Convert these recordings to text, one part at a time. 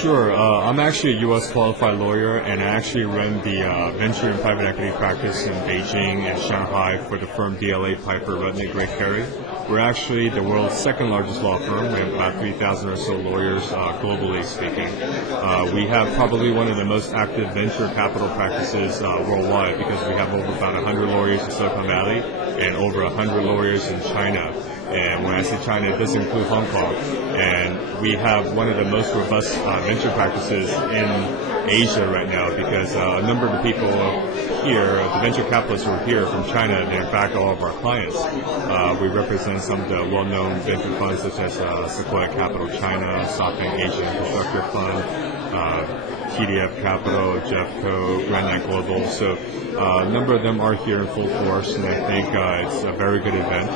Sure. I'm actually a U.S. qualified lawyer, and I actually run the venture and private equity practice in Beijing and Shanghai for the firm DLA Piper Rudnick Gray Carey. We're actually the world's second largest law firm. We have about 3,000 or so lawyers globally speaking. We have probably one of the most active venture capital practices worldwide because we have over about 100 lawyers in Silicon Valley and over 100 lawyers in China. And when I say China, it does include Hong Kong. And we have one of the most robust venture practices in Asia right now because a number of the people here, the venture capitalists who are here from China, they're in fact all of our clients. We represent some of the well-known venture funds such as Sequoia Capital China, SoftBank Asian Infrastructure Fund, TDF Capital, Jeffco, Grand Knight Global. So a number of them are here in full force, and I think it's a very good event.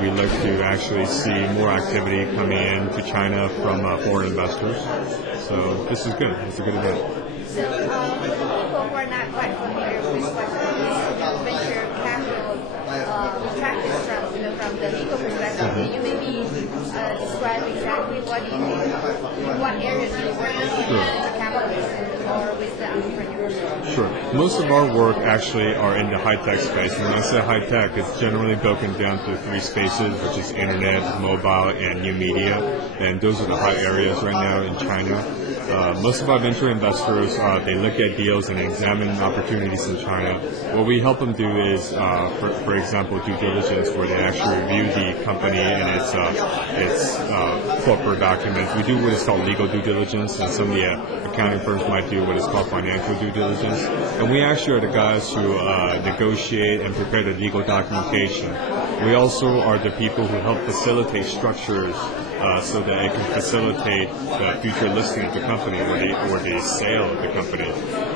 We look to actually see more activity coming into China from foreign investors. So this is good. It's a good event. So for the people who are not quite familiar with what venture capital practice from the legal perspective, can you maybe describe exactly what you do, what areas you work with the capitalists or with the entrepreneurs? Sure. Most of our work actually are in the high-tech space. And when I say high-tech, it's generally broken down to three spaces, which is internet, mobile, and new media. And those are the hot areas right now in China. Most of our venture investors, they look at deals and examine opportunities in China. What we help them do is, for example, due diligence, where they actually review the company and its corporate documents. We do what is called legal due diligence, and some of the accounting firms might do what is called financial due diligence. And we actually are the guys who negotiate and prepare the legal documentation. We also are the people who help facilitate structures so that it can facilitate the future listing of the company or the sale of the company.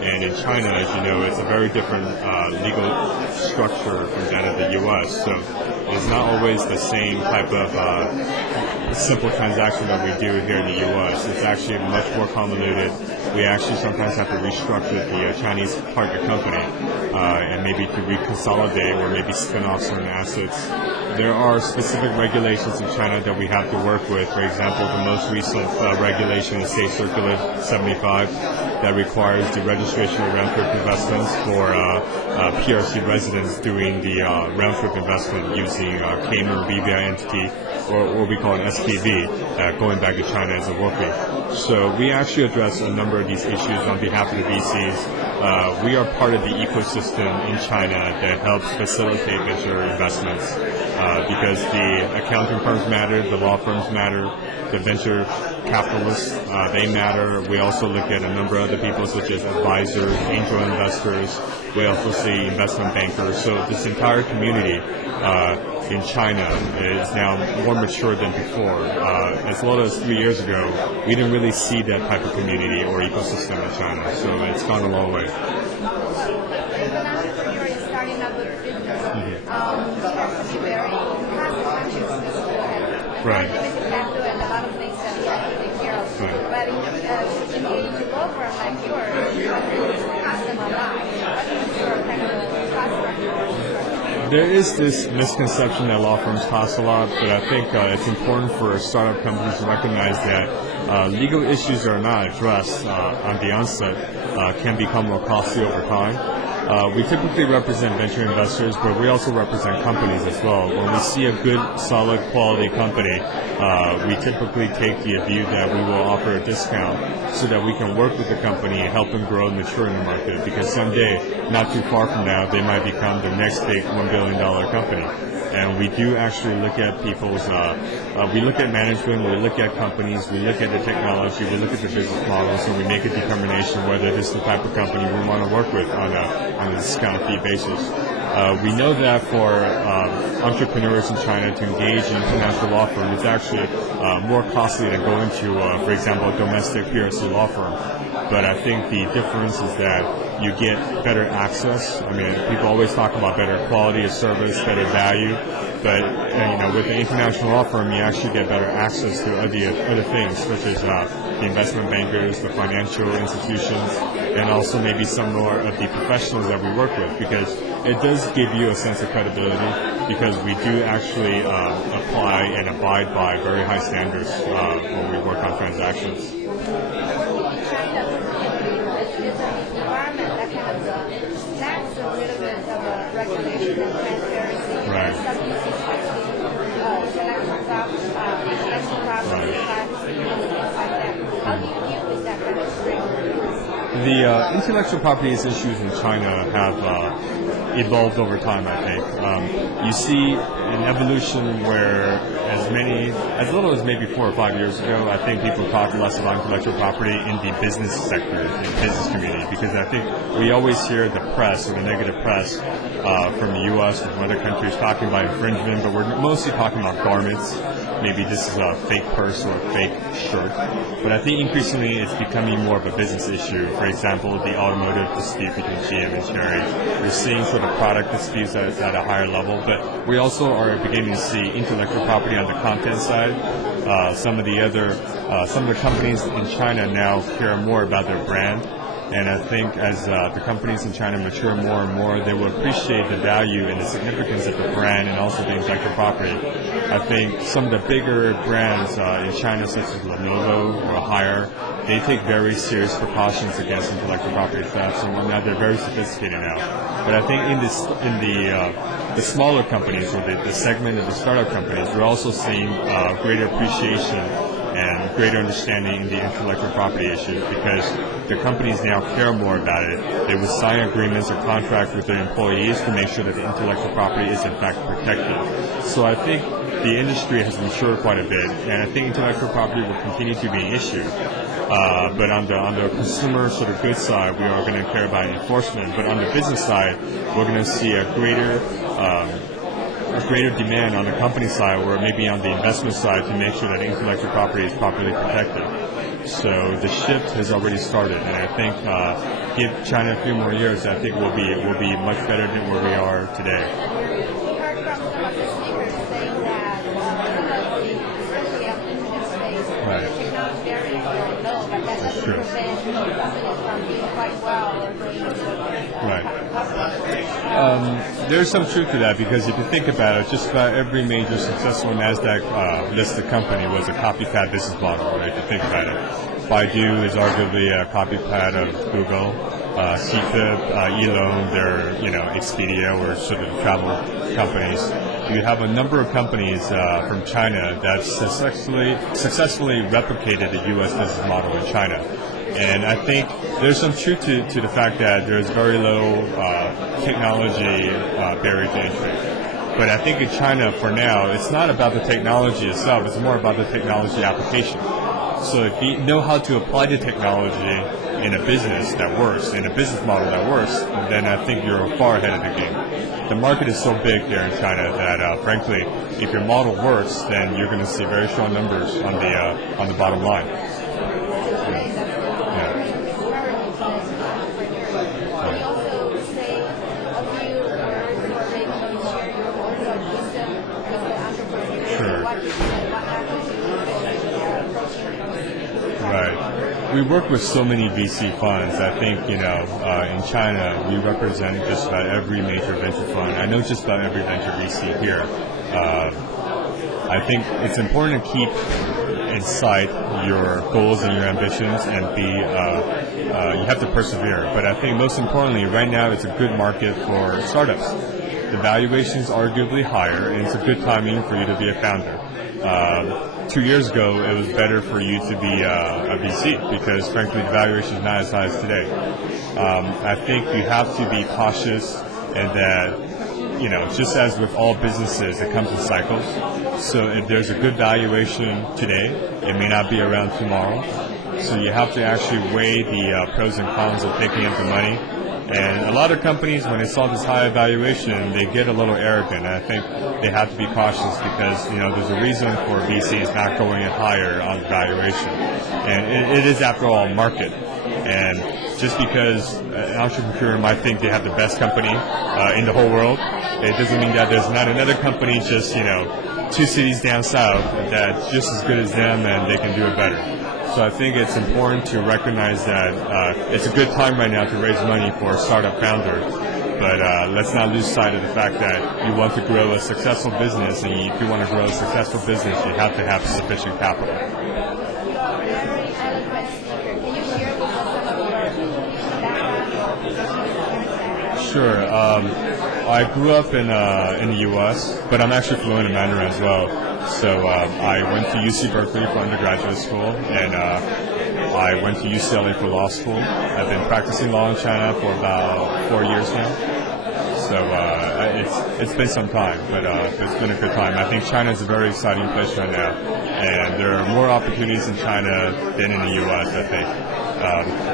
And in China, as you know, it's a very different legal structure from that of the U.S. So it's not always the same type of simple transaction that we do here in the U.S. It's actually much more convoluted. We actually sometimes have to restructure the Chinese target company and maybe to reconsolidate or maybe spin off some assets. There are specific regulations in China that we have to work with. For example, the most recent regulation is State Circular 75 that requires the registration of round-trip investments for PRC residents doing the round-trip investment using Cayman or BVI entity, or what we call an SPV, going back to China as a worker. So we actually address a number of these issues on behalf of the VCs. We are part of the ecosystem in China that helps facilitate venture investments because the accounting firms matter, the law firms matter, the venture capitalists, they matter. We also look at a number of other people such as advisors, angel investors. We also see investment bankers. So this entire community in China is now more mature than before. As well as 3 years ago, we didn't really see that type of community or ecosystem in China. So it's gone a long way. Right. Capital and a lot of things that we have to take care of. Right. But in a law firm like yours, customer line, what is your kind of cost structure? There is this misconception that law firms cost a lot, but I think it's important for startup companies to recognize that legal issues that are not addressed on the onset can become more costly over time. We typically represent venture investors, but we also represent companies as well. When we see a good, solid, quality company, we typically take the view that we will offer a discount so that we can work with the company and help them grow and mature in the market. Because someday, not too far from now, they might become the next big $1 billion company. And we do actually look at people's, we look at management, we look at companies, we look at the technology, we look at the business models, and we make a determination whether this is the type of company we want to work with on a discount fee basis. We know that for entrepreneurs in China to engage in international law firm is actually more costly than going to, for example, a domestic PRC law firm. But I think the difference is that you get better access. I mean, people always talk about better quality of service, better value. But with an international law firm, you actually get better access to other things, such as the investment bankers, the financial institutions, and also maybe some more of the professionals that we work with, because it does give you a sense of credibility, because we do actually apply and abide by very high standards when we work on transactions. Working in China, it's an environment that kind of lacks a little bit of a regulation and transparency. Right. Some issues like intellectual property, privacy, and things like that. How do you deal with that kind of framework? The intellectual property issues in China have evolved over time, I think. You see an evolution where as little as maybe 4 or 5 years ago, I think people talked less about intellectual property in the business sector, in the business community, because I think we always hear the press or the negative press from the U.S. and from other countries talking about infringement, but we're mostly talking about garments. Maybe this is a fake purse or a fake shirt. But I think increasingly it's becoming more of a business issue. For example, the automotive dispute between GM and Chery. We're seeing sort of product disputes at a higher level, but we also are beginning to see intellectual property on the content side. Some of the companies in China now care more about their brand. And I think as the companies in China mature more and more, they will appreciate the value and the significance of the brand and also the intellectual property. I think some of the bigger brands in China, such as Lenovo or Haier, they take very serious precautions against intellectual property theft. And whatnot, they're very sophisticated now. But I think in the smaller companies or the segment of the startup companies, we're also seeing greater appreciation and greater understanding in the intellectual property issues, because the companies now care more about it. They will sign agreements or contracts with their employees to make sure that the intellectual property is in fact protected. So I think the industry has matured quite a bit, and I think intellectual property will continue to be an issue. But on the consumer sort of goods side, we are going to care about enforcement. But on the business side, we're going to see a greater demand on the company side, or maybe on the investment side, to make sure that intellectual property is properly protected. So the shift has already started, and I think give China a few more years, I think we'll be much better than where we are today. We heard from some of the speakers saying that especially on the internet space, the technology barriers are low, but that doesn't prevent companies from doing quite well or doing There's some truth to that, because if you think about it, just about every major successful NASDAQ listed company was a copycat business model, right? If you think about it. Baidu is arguably a copycat of Google. CFIP, Elon, they're, Expedia, or sort of travel companies. You have a number of companies from China that successfully replicated the U.S. business model in China. And I think there's some truth to the fact that there's very low technology barrier to entry. But I think in China, for now, it's not about the technology itself, it's more about the technology application. So if you know how to apply the technology in a business that works, in a business model that works, then I think you're far ahead of the game. The market is so big there in China that, frankly, if your model works, then you're going to see very strong numbers on the bottom line. Right. We work with so many VC funds. I think, in China, we represent just about every major venture fund. I know just about every venture VC here. I think it's important to keep in sight your goals and your ambitions, and you have to persevere. But I think most importantly, right now, it's a good market for startups. The valuation is arguably higher, and it's a good timing for you to be a founder. 2 years ago, it was better for you to be a VC, because frankly, the valuation is not as high as today. I think you have to be cautious, and that, just as with all businesses, it comes in cycles. So if there's a good valuation today, it may not be around tomorrow. So you have to actually weigh the pros and cons of taking up the money. And a lot of companies, when they saw this high valuation, they get a little arrogant. And I think they have to be cautious, because there's a reason for VCs not going higher on valuation, and it is, after all, a market. And just because an entrepreneur might think they have the best company in the whole world, it doesn't mean that there's not another company just 2 cities down south that's just as good as them, and they can do it better. So I think it's important to recognize that it's a good time right now to raise money for a startup founder. But let's not lose sight of the fact that you want to grow a successful business, and if you want to grow a successful business, you have to have sufficient capital. You are a very eloquent speaker. Can you share with us some of your background or Sure. I grew up in the U.S., but I'm actually fluent in Mandarin as well. So I went to UC Berkeley for undergraduate school, and I went to UCLA for law school. I've been practicing law in China for about 4 years now. So it's been some time, but it's been a good time. I think China is a very exciting place right now, and there are more opportunities in China than in the U.S., I think.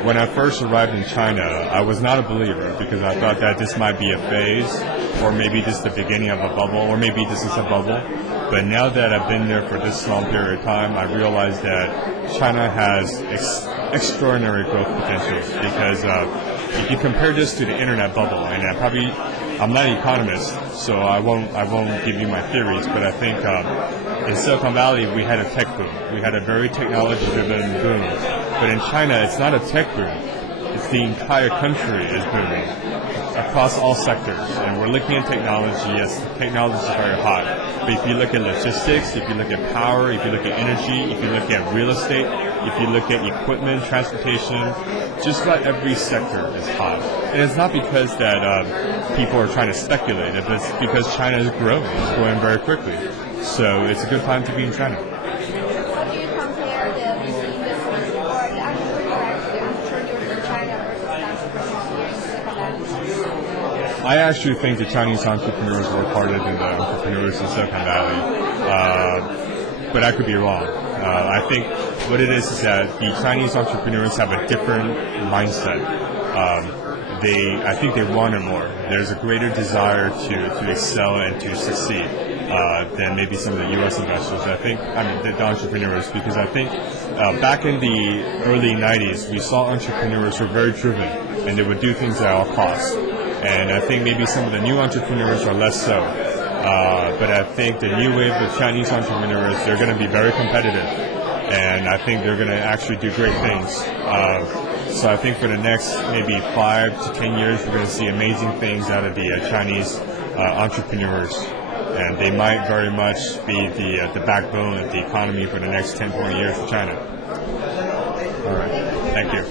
When I first arrived in China, I was not a believer because I thought that this might be a phase, or maybe just the beginning of a bubble, or maybe this is a bubble. But now that I've been there for this long period of time, I realized that China has extraordinary growth potential because if you compare this to the internet bubble, and I'm not an economist, so I won't give you my theories, but I think in Silicon Valley we had a tech boom. We had a very technology-driven boom. But in China, it's not a tech boom. It's the entire country is booming across all sectors. And we're looking at technology. Yes, technology is very hot. But if you look at logistics, if you look at power, if you look at energy, if you look at real estate, if you look at equipment, transportation, just about every sector is hot. And it's not because that people are trying to speculate, it's because China is growing. It's growing very quickly. So it's a good time to be in China. How do you compare the VC industry or the entrepreneurs in China versus the entrepreneurs here in Silicon Valley? I actually think the Chinese entrepreneurs work harder than the entrepreneurs in Silicon Valley, but I could be wrong. I think what it is that the Chinese entrepreneurs have a different mindset. I think they want it more. There's a greater desire to excel and to succeed than maybe some of the U.S. investors. The entrepreneurs, because I think back in the early 90s, we saw entrepreneurs who were very driven, and they would do things at all costs. And I think maybe some of the new entrepreneurs are less so. But I think the new wave of Chinese entrepreneurs, they're going to be very competitive. And I think they're going to actually do great things. So I think for the next maybe 5 to 10 years, we're going to see amazing things out of the Chinese entrepreneurs. And they might very much be the backbone of the economy for the next 10, 20 years for China. All right. Thank you.